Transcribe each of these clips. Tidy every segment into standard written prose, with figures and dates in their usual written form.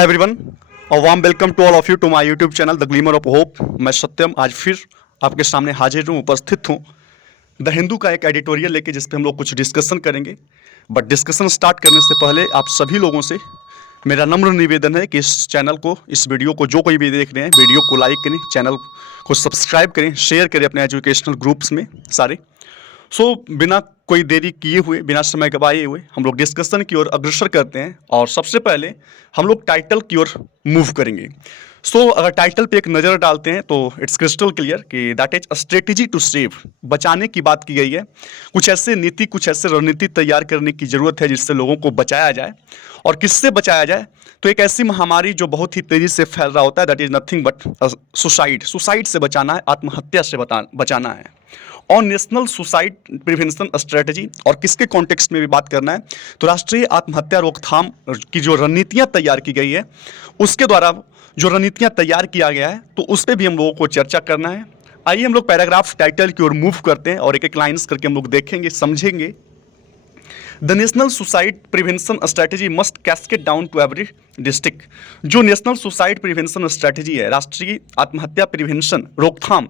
हाय everyone, और warm welcome to all of you to my YouTube channel the glimmer of hope. मैं सत्यम आज फिर आपके सामने हाजिर हूँ, उपस्थित हूँ द हिंदू का एक एडिटोरियल लेके, जिस पे हम लोग कुछ डिस्कशन करेंगे। बट डिस्कशन स्टार्ट करने से पहले आप सभी लोगों से मेरा नम्र निवेदन है कि इस चैनल को, इस वीडियो को जो कोई भी देख रहे हैं, वीडियो को लाइक करें, चैनल को सब्सक्राइब करें, शेयर करें अपने एजुकेशनल ग्रुप्स में सारे। बिना कोई देरी किए हुए, बिना समय गवाए हुए हम लोग डिस्कशन की ओर अग्रसर करते हैं। और सबसे पहले हम लोग टाइटल की ओर मूव करेंगे। अगर टाइटल पे एक नज़र डालते हैं तो इट्स क्रिस्टल क्लियर कि that is a strategy to save. बचाने की बात की गई है। कुछ ऐसे नीति, कुछ ऐसे रणनीति तैयार करने की ज़रूरत है जिससे लोगों को बचाया जाए। और किससे बचाया जाए? तो एक ऐसी महामारी जो बहुत ही तेज़ी से फैल रहा होता है, that is nothing but suicide से बचाना है, आत्महत्या से बचाना है। और नेशनल सुसाइड प्रिवेंशन स्ट्रेटजी, और किसके कॉन्टेक्स्ट में भी बात करना है तो राष्ट्रीय आत्महत्या रोकथाम की जो रणनीतियां तैयार की गई है, उसके द्वारा जो रणनीतियां तैयार किया गया है, तो उस पर भी हम लोगों को चर्चा करना है। आइए हम लोग पैराग्राफ टाइटल की ओर मूव करते हैं और एक एक लाइन्स करके हम लोग देखेंगे, समझेंगे। The national suicide prevention strategy must cascade down to every district. जो नेशनल सुसाइड प्रिवेंशन स्ट्रैटेजी है, राष्ट्रीय आत्महत्या प्रिवेंशन रोकथाम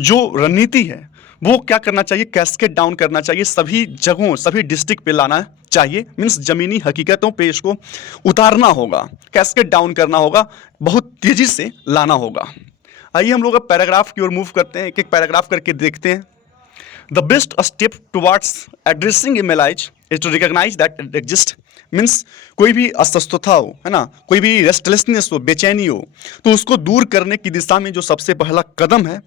जो रणनीति है, वो क्या करना चाहिए? कैस्केड डाउन करना चाहिए, सभी जगहों, सभी डिस्ट्रिक्ट पे लाना चाहिए। मीन्स ज़मीनी हकीकतों पे इसको उतारना होगा, कैस्केड डाउन करना होगा, बहुत तेज़ी से लाना होगा। आइए हम लोग अब पैराग्राफ की ओर मूव करते हैं, एक एक पैराग्राफ करके देखते हैं। The best step towards addressing a malaise is to recognise that it exist. Means कोई भी अस्वस्थता हो, है ना, कोई भी रेस्टलेसनेस हो, बेचैनी हो, तो उसको दूर करने की दिशा में जो सबसे पहला कदम है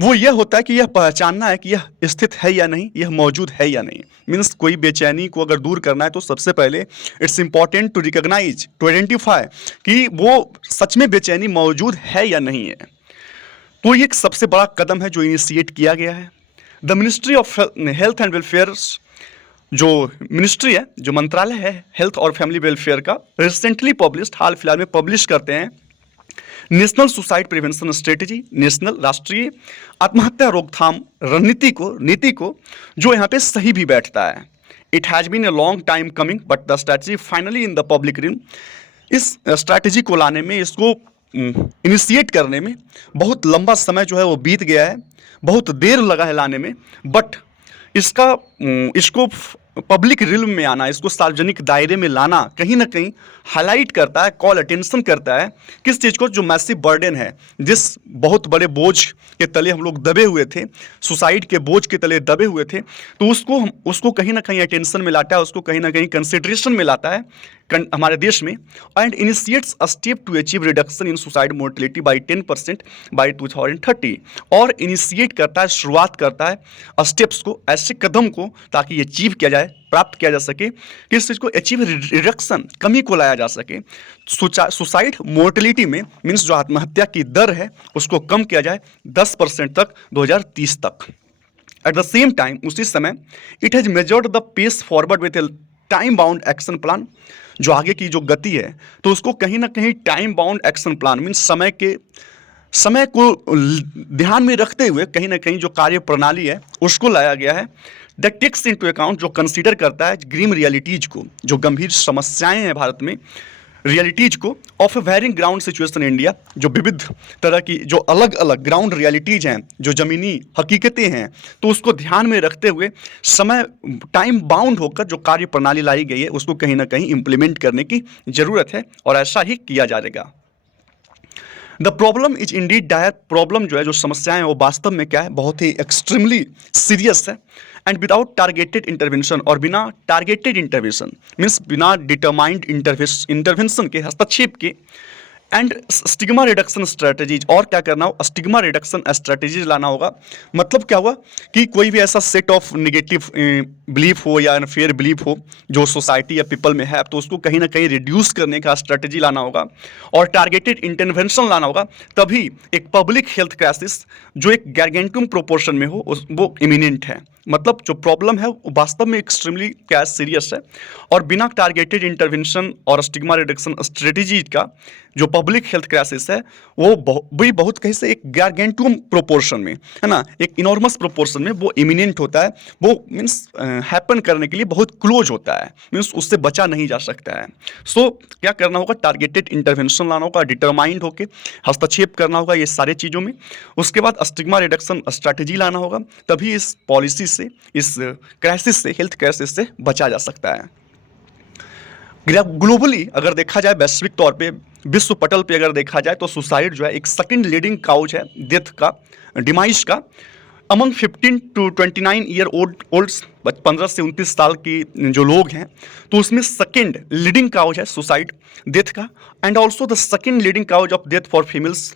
वो यह होता है कि यह पहचानना है कि यह स्थित है या नहीं, यह मौजूद है या नहीं। मीन्स कोई बेचैनी को अगर दूर करना है तो सबसे पहले it's important to recognise, to identify कि वो सच में बेचैनी मौजूद है या नहीं है। तो ये एक सबसे बड़ा कदम है जो इनिशिएट किया गया है। The ministry of health and welfare, जो मिनिस्ट्री है, जो मंत्रालय है हेल्थ और फैमिली वेलफेयर का, रिसेंटली पब्लिश्ड, हाल फिलहाल में पब्लिश करते हैं national suicide prevention strategy, national राष्ट्रीय आत्महत्या रोकथाम नीति को जो यहाँ पे सही भी बैठता है। It has been a long time coming but the strategy finally in the public rim. इस स्ट्रैटेजी को लाने में, इसको इनिशिएट करने में बहुत लंबा समय जो है वो बीत गया है, बहुत देर लगा है लाने में। बट इसको पब्लिक रिल्म में आना, इसको सार्वजनिक दायरे में लाना कहीं ना कहीं हाईलाइट करता है, कॉल अटेंशन करता है किस चीज़ को? जो मैसिव बर्डन है, जिस बहुत बड़े बोझ के तले हम लोग दबे हुए थे, सुसाइड के बोझ के तले दबे हुए थे, तो उसको कहीं ना कहीं अटेंशन में लाता है, उसको कहीं ना कहीं कंसिडरेशन में लाता है हमारे देश में। And initiates a step to achieve reduction in suicide mortality by 10% by 2030। और इनिशिएट करता है, शुरुआत करता है स्टेप्स को, ऐसे कदम को, ताकि अचीव किया जाए, प्राप्त किया जा सके, किस चीज़ को? अचीव रिडक्शन, कमी को लाया जा सके सुसाइड मोर्टेलिटी में। मीन्स जो आत्महत्या की दर है उसको कम किया जाए 10% तक 2030 तक। एट द सेम टाइम, उसी समय, it has measured the pace forward with a time bound action plan. जो आगे की जो गति है, तो उसको कहीं ना कहीं time bound action plan, means समय को ध्यान में रखते हुए कहीं ना कहीं जो कार्य प्रणाली है उसको लाया गया है। दैट टेक्स इनटू अकाउंट, जो कंसीडर करता है ग्रीम रियलिटीज को, जो गंभीर समस्याएं हैं भारत में, रियलिटीज को, of a varying ground situation India, जो विविध तरह की जो अलग अलग ग्राउंड रियलिटीज हैं, जो ज़मीनी हकीकतें हैं, तो उसको ध्यान में रखते हुए समय टाइम बाउंड होकर जो कार्य प्रणाली लाई गई है उसको कहीं ना कहीं इम्प्लीमेंट करने की ज़रूरत है, और ऐसा ही किया जाएगा। The problem is indeed dire. Problem जो है, जो समस्याएं हैं, वो वास्तव में क्या है? बहुत ही एक्सट्रीमली सीरियस है। एंड विदाउट टारगेटेड इंटरवेंशन, और बिना टारगेटेड इंटरवेंशन, मीन्स बिना डिटरमाइंड इंटरवेंशन के, हस्तक्षेप के। एंड स्टिग्मा रिडक्शन स्ट्रेटजीज, और क्या करना हो? स्टिग्मा रिडक्शन स्ट्रेटजीज लाना होगा। मतलब क्या हुआ कि कोई भी ऐसा सेट ऑफ निगेटिव बिलीफ हो या फेयर बिलीफ हो जो सोसाइटी या पीपल में है, तो उसको कहीं ना कहीं रिड्यूस करने का स्ट्रेटजी लाना होगा, और टारगेटेड इंटरवेंशन लाना होगा। तभी एक पब्लिक हेल्थ क्राइसिस जो एक गैरगेंटुम प्रोपोर्शन में हो, वो इमिनेंट है, मतलब जो प्रॉब्लम है वो वास्तव में एक्सट्रीमली क्या सीरियस है, और बिना टारगेटेड इंटरवेंशन और स्टिग्मा रिडक्शन स्ट्रेटेजी का जो पब्लिक हेल्थ क्राइसिस है वो भी बहुत कहीं से एक गारगेंटुम प्रोपोर्शन में, है ना, एक इनॉर्मस प्रोपोर्शन में वो इमिनेंट होता है, वो मीन्स हैपन करने के लिए बहुत क्लोज होता है, मीन्स उससे बचा नहीं जा सकता है। सो क्या करना होगा, टारगेटेड इंटरवेंशन लाना होगा, डिटरमाइंड होकर हस्तक्षेप करना होगा ये सारे चीज़ों में। उसके बाद स्टिग्मा रिडक्शन स्ट्रैटेजी लाना होगा, तभी इस पॉलिसी से, इस क्राइसिस से, हेल्थ क्राइसिस से बचा जा सकता है। ग्लोबली अगर देखा जाए, वैश्विक तौर पे, विश्व पटल पे अगर देखा जाए तो सुसाइड जो है एक सेकंड लीडिंग काउज है डेथ का, डिमाइश का, अमंग 15 टू 29 ईयर ओल्ड्स, 15 से 29 साल की जो लोग हैं, तो उसमें सेकंड लीडिंग काउज है सुसाइड डेथ का, and also the second leading cause of death for females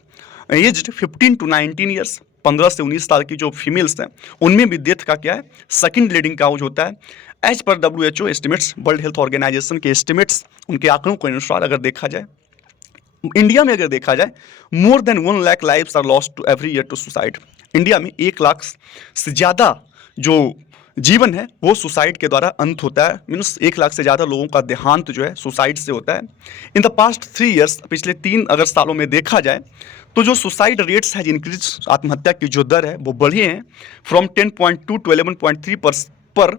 aged 15 to 19 years, 15 से 19 साल की जो फीमेल्स हैं उनमें भी डेथ का क्या है, सेकंड लीडिंग काउज होता है। एज पर WHO estimates, world health organisation के एस्टिमेट्स, उनके आंकड़ों के अनुसार अगर देखा जाए, इंडिया में अगर देखा जाए, more than 1 lakh lives are lost to every year to suicide. India में 1 लाख से ज़्यादा जो जीवन है वो सुसाइड के द्वारा अंत होता है, मीन्स 1 लाख से ज़्यादा लोगों का देहांत जो है सुसाइड से होता है। इन द पास्ट 3 ईयर्स, पिछले 3 अगर सालों में देखा जाए तो जो सुसाइड रेट्स है इंक्रीज, आत्महत्या की जो दर है वो बढ़ी है, फ्रॉम 10.2 टू 11.3 पर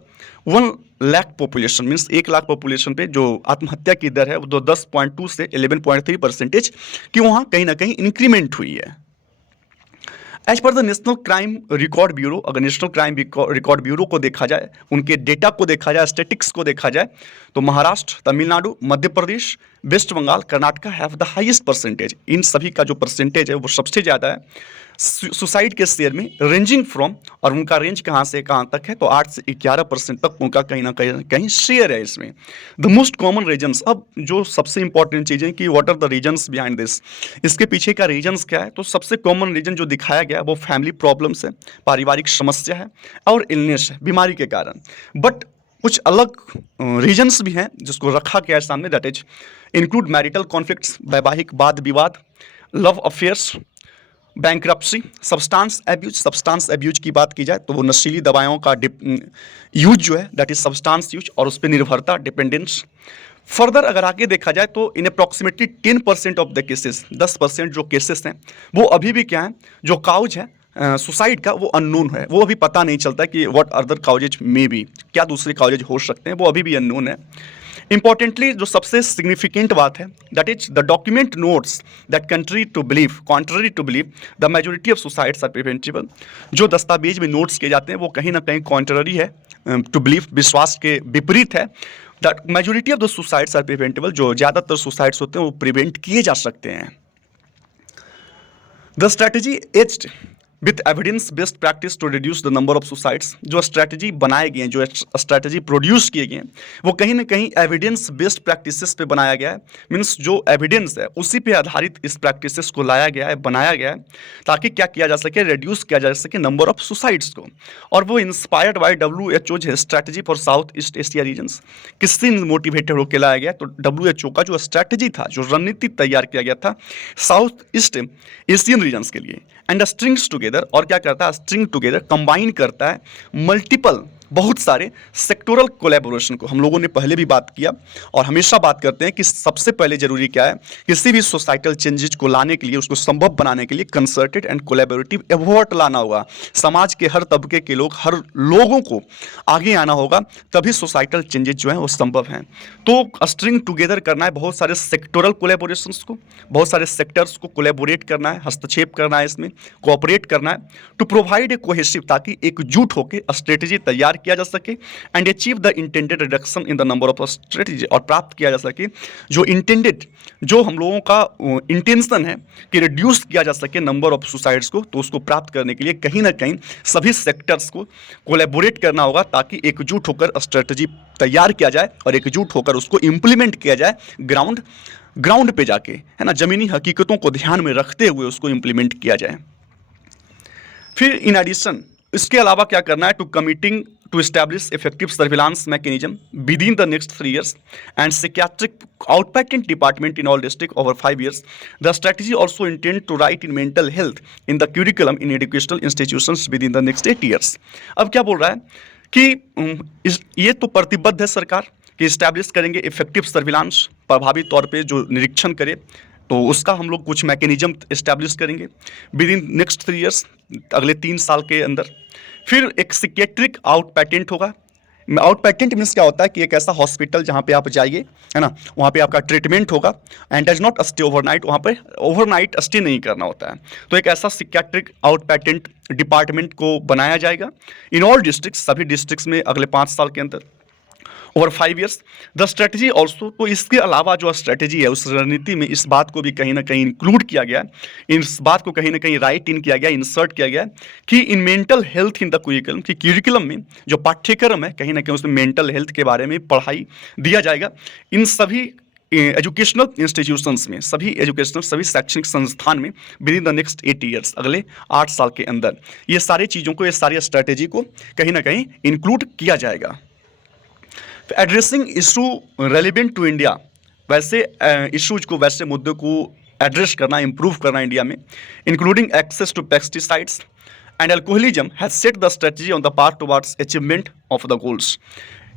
1 lakh population, means 1 lakh population पे जो आत्महत्या की दर है वो 10.2 से 11.3% की वहाँ कहीं ना कहीं इंक्रीमेंट हुई है। एज पर the national crime record bureau, अगर नेशनल क्राइम रिकॉर्ड ब्यूरो को देखा जाए, उनके डेटा को देखा जाए, स्टेटिक्स को देखा जाए, तो Maharashtra, Tamil Nadu, Madhya Pradesh, west Bengal, Karnataka have the highest percentage. इन सभी का जो परसेंटेज है वो सबसे ज़्यादा है सुसाइड के शेयर में, रेंजिंग फ्रॉम, और उनका रेंज कहाँ से कहाँ तक है, तो 8 से 11% तक उनका कहीं ना कहीं शेयर है इसमें। द मोस्ट कॉमन रीजन्स, अब जो सबसे इंपॉर्टेंट चीज़ें कि what are the reasons behind this, इसके पीछे का रीजन्स क्या है, तो सबसे कॉमन रीजन जो दिखाया गया है वो फैमिली प्रॉब्लम्स है, पारिवारिक समस्या है, और इलनेस है, बीमारी के कारण। बट कुछ अलग रीजन्स भी हैं जिसको रखा गया है सामने, that is include marital conflicts, वैवाहिक वाद विवाद, love affairs, bankruptcy, substance abuse की बात की जाए तो वो नशीली दवाओं का यूज जो है, दैट इज सब्सटेंस यूज, और उस पर निर्भरता, डिपेंडेंस। फर्दर अगर आगे देखा जाए तो इन अप्रॉक्सीमेटली 10% ऑफ द केसेस, 10% जो केसेस हैं वो अभी भी क्या है, जो काउज है सुसाइड का वो अननोन है, वो अभी पता नहीं चलता कि what other causes may be, क्या दूसरे काउजेज हो सकते हैं, वो अभी भी अननोन है। इंपॉर्टेंटली जो सबसे सिग्निफिकेंट बात है, that is the document notes that contrary to believe the majority of suicides are preventable. जो दस्तावेज में नोट्स किए जाते हैं वो कहीं ना कहीं कॉन्ट्ररी है टू बिलीव, विश्वास के विपरीत है। The majority of the suicides are preventable, जो ज़्यादातर सुसाइड्स होते हैं वो प्रिवेंट किए जा सकते हैं। The strategy aged with evidence based practice to reduce the number of suicides, जो स्ट्रैटेजी बनाए गए हैं, जो स्ट्रैटेजी प्रोड्यूस किए गए हैं, वो कहीं ना कहीं एविडेंस बेस्ड प्रैक्टिसेस पे बनाया गया है, मीन्स जो एविडेंस है उसी पे आधारित इस प्रैक्टिसेस को लाया गया है, बनाया गया है, ताकि क्या किया जा सके, रिड्यूस किया जा सके नंबर ऑफ सुसाइड्स को। और वो inspired by WHO strategy for south east Asia regions, किससे मोटिवेटेड होकर लाया गया, तो WHO का जो स्ट्रैटेजी था, जो रणनीति तैयार किया गया था साउथ ईस्ट एशियन रीजन्स के लिए, एंड स्ट्रिंग्स टुगेदर, और क्या करता है, स्ट्रिंग टुगेदर, कंबाइन करता है मल्टीपल, बहुत सारे सेक्टोरल कोलैबोरेशन को। हम लोगों ने पहले भी बात किया और हमेशा बात करते हैं कि सबसे पहले जरूरी क्या है, किसी भी सोसाइटल चेंजेस को लाने के लिए, उसको संभव बनाने के लिए कंसर्टेड एंड कोलैबोरेटिव एफर्ट लाना होगा। समाज के हर तबके के लोग, हर लोगों को आगे आना होगा, तभी सोसाइटल चेंजेस जो हैं वो संभव हैं। तो स्ट्रिंग टुगेदर करना है बहुत सारे सेक्टोरल कोलैबोरेशंस को, बहुत सारे सेक्टर्स को कोलैबोरेट करना है, हस्तक्षेप करना है, इसमें कोऑपरेट करना है, टू प्रोवाइड ए कोहेसिव, ताकि एकजुट होकर स्ट्रेटेजी तैयार किया जा सके, and achieve the intended reduction in the number of strategy, और प्राप्त किया जा सके जो इंटेंडेड, जो हम लोगों का इंटेंशन है कि रिड्यूस किया जा सके नंबर ऑफ सुसाइड्स को, तो उसको प्राप्त करने के लिए कहीं ना कहीं सभी सेक्टर्स को कोलैबोरेट करना होगा, ताकि एकजुट होकर स्ट्रेटेजी तैयार किया जाए और एकजुट होकर उसको इम्प्लीमेंट किया जाए ग्राउंड पे जाके, है ना, जमीनी हकीकतों को ध्यान में रखते हुए उसको इम्प्लीमेंट किया जाए। फिर इन एडिशन इसके अलावा क्या करना है, to committing to establish effective surveillance mechanism within the next 3 years and psychiatric outpatient department in all district over 5 years. The strategy also intend to write in mental health in the curriculum in educational institutions within the next 8 years. अब क्या बोल रहा है कि ये तो प्रतिबद्ध है सरकार कि इस्टेब्लिश करेंगे इफेक्टिव सर्विलांस, प्रभावी तौर पे जो निरीक्षण करे, तो उसका हम लोग कुछ मैकेनिज्म इस्टेब्लिश करेंगे विद इन नेक्स्ट 3 years, अगले 3 साल के अंदर. फिर एक सिकेट्रिक आउट पैटेंट होगा. आउट पैटेंट मीन्स क्या होता है कि एक ऐसा हॉस्पिटल जहाँ पे आप जाइए, है ना, वहाँ पे आपका ट्रीटमेंट होगा and does not stay overnight. वहाँ पे ओवरनाइट स्टे नहीं करना होता है. तो एक ऐसा सिकेट्रिक आउट पैटेंट डिपार्टमेंट को बनाया जाएगा इन ऑल डिस्ट्रिक्ट, सभी डिस्ट्रिक्ट्स में अगले 5 साल के अंदर over 5 years. The strategy also, तो इसके अलावा जो स्ट्रेटजी है उस रणनीति में इस बात को भी कहीं ना कहीं इंक्लूड किया गया है, इस बात को कहीं ना कहीं राइट इन किया गया, इंसर्ट किया गया कि इन mental health in the curriculum, कि क्यूरिकुलम में जो पाठ्यक्रम है कहीं ना कहीं उसमें मेंटल हेल्थ के बारे में पढ़ाई दिया जाएगा. इन सभी एजुकेशनल इंस्टीट्यूशंस में, सभी शैक्षणिक संस्थान में with in the next 8 years, अगले 8 साल के अंदर ये सारी चीज़ों को, ये सारी स्ट्रेटेजी को कहीं ना कहीं इंक्लूड किया जाएगा. Addressing issue relevant to India, वैसे इशूज को, वैसे मुद्दों को एड्रेस करना, इंप्रूव करना इंडिया में, including access to pesticides and alcoholism has set the strategy on the path towards achievement of the goals.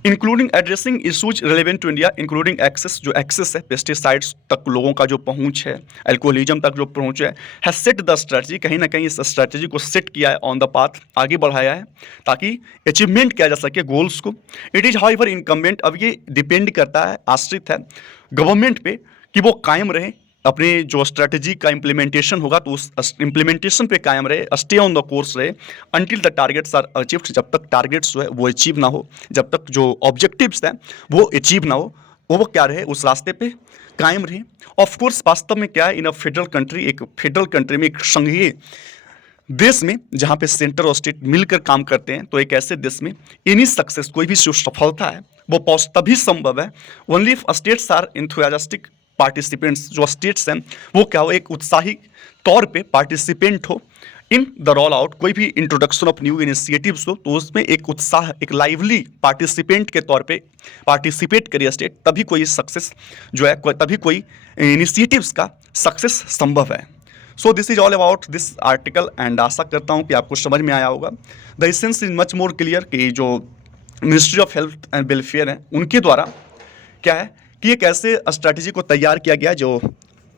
Including addressing issues relevant to India, including access, जो access है pesticides तक लोगों का जो पहुंच है, अल्कोहलिज्म तक जो पहुंच है, हैज सेट द स्ट्रेटजी, कहीं ना कहीं इस स्ट्रेटजी को सेट किया है, ऑन द पाथ, आगे बढ़ाया है ताकि अचीवमेंट किया जा सके गोल्स को. इट इज़ हाउएवर इनकम्बेंट, अब ये डिपेंड करता है, आश्रित है गवर्नमेंट पे कि वो कायम रहे, अपने जो स्ट्रेटजी का इम्प्लीमेंटेशन होगा तो उस इम्प्लीमेंटेशन पे कायम रहे, स्टे ऑन द कोर्स रहे until the targets are achieved, जब तक टारगेट्स जो है वो अचीव ना हो, जब तक जो ऑब्जेक्टिव्स हैं वो अचीव ना हो, वो क्या रहे, उस रास्ते पे कायम रहे. ऑफ कोर्स वास्तव में क्या है, इन अ फेडरल कंट्री, एक फेडरल कंट्री में, एक संघीय देश में जहाँ पे सेंटर और स्टेट मिलकर काम करते हैं, तो एक ऐसे देश में एनी सक्सेस, कोई भी जो सफलता है वो तभी संभव है only if states are enthusiastic participants, जो स्टेट्स हैं वो क्या हो, एक उत्साही तौर पे पार्टिसिपेंट हो इन द रोल आउट, कोई भी इंट्रोडक्शन ऑफ न्यू इनिशिएटिव्स हो तो उसमें एक उत्साह, एक लाइवली पार्टिसिपेंट के तौर पे पार्टिसिपेट करिए स्टेट, तभी कोई सक्सेस जो है, तभी कोई इनिशिएटिव्स का सक्सेस संभव है. So this is all about this article and आशा करता हूँ कि आपको समझ में आया होगा. The essence is much more clear कि जो ministry of health and welfare है उनके द्वारा क्या है कि एक ऐसे स्ट्रैटेजी को तैयार किया गया जो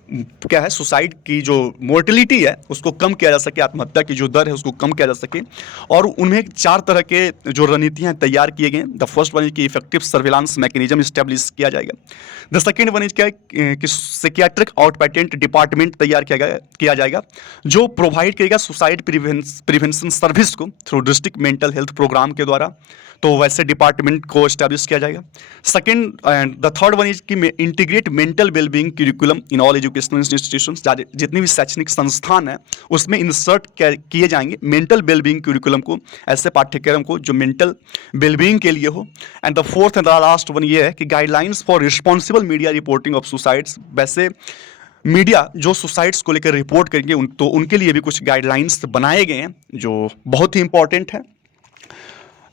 क्या है, सुसाइड की जो मोर्टेलिटी है उसको कम किया जा सके, आत्महत्या की जो दर है उसको कम किया जा सके, और उन्हें 4 तरह के जो रणनीतियाँ तैयार किए गए. द फर्स्ट वन इज कि इफेक्टिव सर्विलांस मैकेनिज्म इस्टेब्लिश किया जाएगा. द सेकेंड वन इज क्या है कि साइकियाट्रिक आउट पैटेंट डिपार्टमेंट तैयार किया जाएगा जो प्रोवाइड करेगा सुसाइड प्रिवेंशन सर्विस को through district mental health program के द्वारा, तो वैसे डिपार्टमेंट को इस्टेब्लिश किया जाएगा. Second and the third one is कि integrate mental wellbeing curriculum in all educational institutions, जितनी भी शैक्षणिक संस्थान है उसमें इंसर्ट किए जाएंगे मेंटल वेलबींग करिकुलम को, ऐसे पाठ्यक्रम को जो मेंटल वेलबींग के लिए हो. And the fourth and the last one ये है कि guidelines for responsible media reporting of suicides, वैसे मीडिया जो सुसाइड्स को लेकर रिपोर्ट करेंगे तो उनके लिए भी कुछ गाइडलाइंस बनाए गए हैं जो बहुत ही इंपॉर्टेंट है.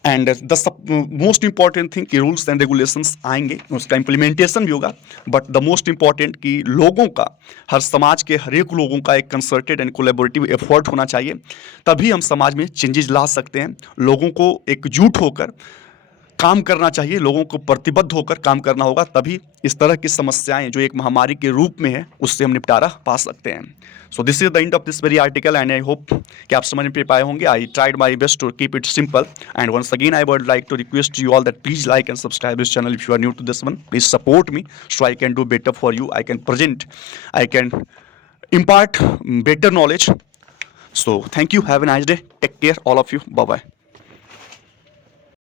And the most important thing कि रूल्स एंड रेगुलेशंस आएंगे, उसका इम्प्लीमेंटेशन भी होगा, बट द मोस्ट इंपॉर्टेंट कि लोगों का, हर समाज के हर एक लोगों का एक कंसर्टेड एंड कोलैबोरेटिव एफर्ट होना चाहिए, तभी हम समाज में चेंजेस ला सकते हैं. लोगों को एकजुट होकर काम करना चाहिए, लोगों को प्रतिबद्ध होकर काम करना होगा, तभी इस तरह की समस्याएं जो एक महामारी के रूप में है उससे हम निपटारा पा सकते हैं. So this is the end of this very article and I hope कि आप समझ में पाए होंगे. I tried my best to keep it simple and once again I would like to request you all that please like and subscribe this channel if you are new to this one. Please support me so I can do better for you. I can impart better knowledge. So thank you, have a nice day, take care all of you, bye bye.